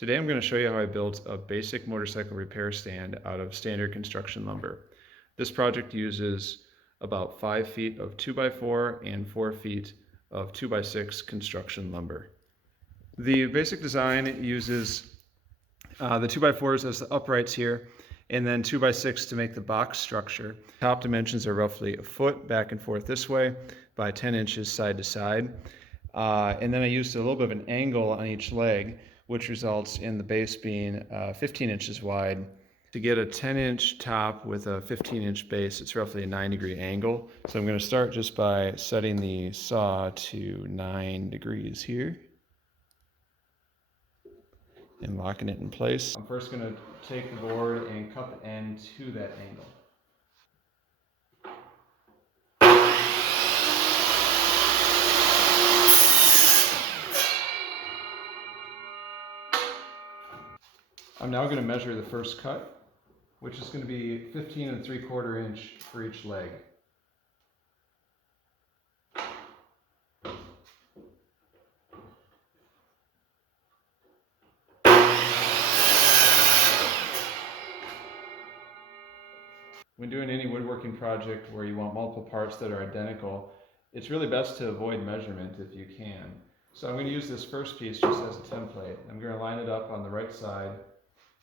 Today I'm going to show you how I built a basic motorcycle repair stand out of standard construction lumber. This project uses about 5 feet of 2x4 and 4 feet of 2x6 construction lumber. The basic design uses the 2x4s as the uprights here, and then 2x6 to make the box structure. Top dimensions are roughly a foot back and forth this way by 10 inches side to side. And then I used a little bit of an angle on each leg, which results in the base being 15 inches wide. To get a 10-inch top with a 15-inch base, it's roughly a 9-degree angle. So I'm going to start just by setting the saw to 9 degrees here and locking it in place. I'm first going to take the board and cut the end to that angle. I'm now going to measure the first cut, which is going to be 15 3/4 inch for each leg. When doing any woodworking project where you want multiple parts that are identical, it's really best to avoid measurement if you can. So I'm going to use this first piece just as a template. I'm going to line it up on the right side,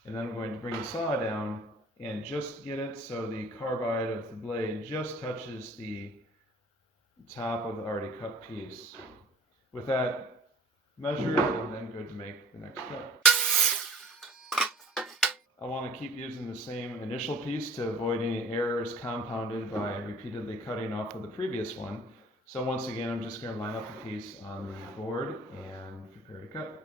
and then I'm going to bring the saw down and just get it so the carbide of the blade just touches the top of the already cut piece. With that measured, I'm then good to make the next cut. I want to keep using the same initial piece to avoid any errors compounded by repeatedly cutting off of the previous one. So once again, I'm just going to line up the piece on the board and prepare to cut.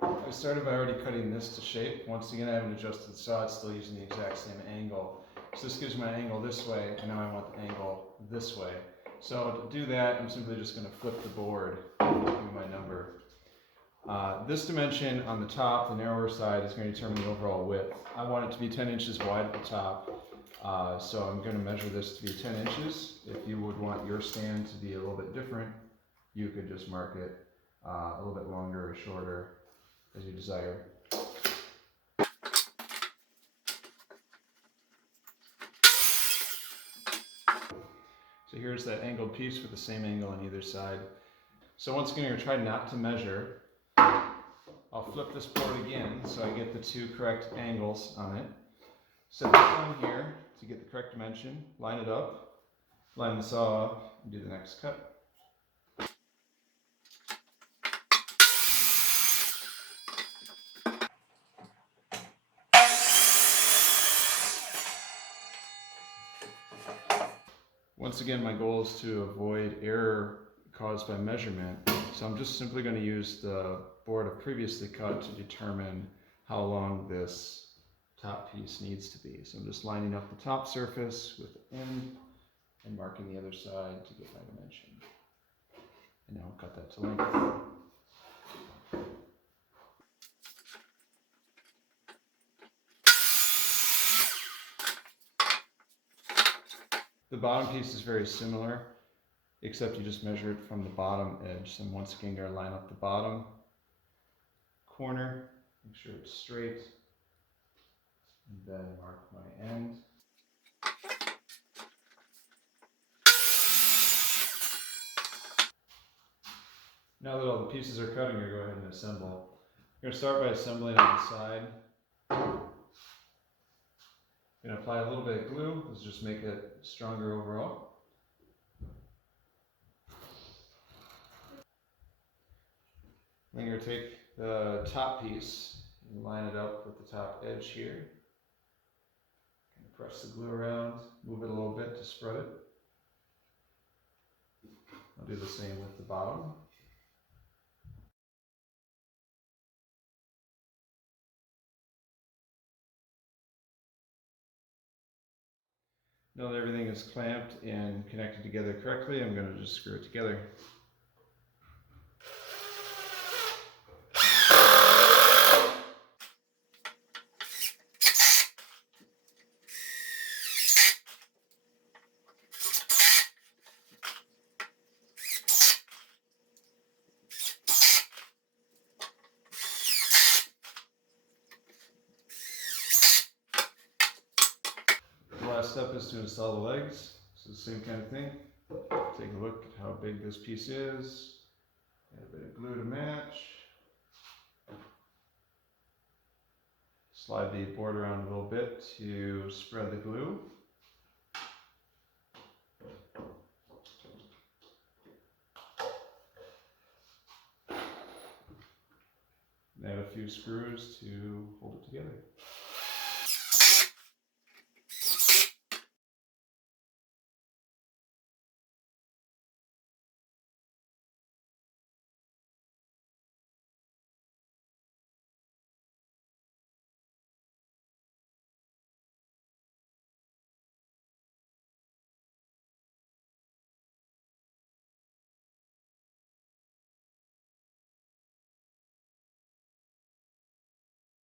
I started by already cutting this to shape. Once again, I haven't adjusted the saw, it's still using the exact same angle. So this gives me my angle this way, and now I want the angle this way. So to do that, I'm simply just going to flip the board and give my number. This dimension on the top, the narrower side, is going to determine the overall width. I want it to be 10 inches wide at the top, so I'm going to measure this to be 10 inches. If you would want your stand to be a little bit different, you could just mark it a little bit longer or shorter as you desire. So here's that angled piece with the same angle on either side. So once again, you're going to try not to measure. I'll flip this board again so I get the two correct angles on it. Set this on here to get the correct dimension, line it up, line the saw up, and do the next cut. Once again, my goal is to avoid error caused by measurement. So I'm just simply going to use the board I've previously cut to determine how long this top piece needs to be. So I'm just lining up the top surface with the end and marking the other side to get my dimension. And now I'll cut that to length. The bottom piece is very similar, except you just measure it from the bottom edge. So once again, you're going to line up the bottom corner, make sure it's straight, and then mark my end. Now that all the pieces are cut, I'm going to go ahead and assemble. I'm going to start by assembling on the side. I'm going to apply a little bit of glue. This will just make it stronger overall. Then you're going to take the top piece and line it up with the top edge here. Press the glue around, move it a little bit to spread it. I'll do the same with the bottom. Now that everything is clamped and connected together correctly, I'm going to just screw it together. step is to install the legs. So the same kind of thing. Take a look at how big this piece is. Add a bit of glue to match. Slide the board around a little bit to spread the glue. And add a few screws to hold it together.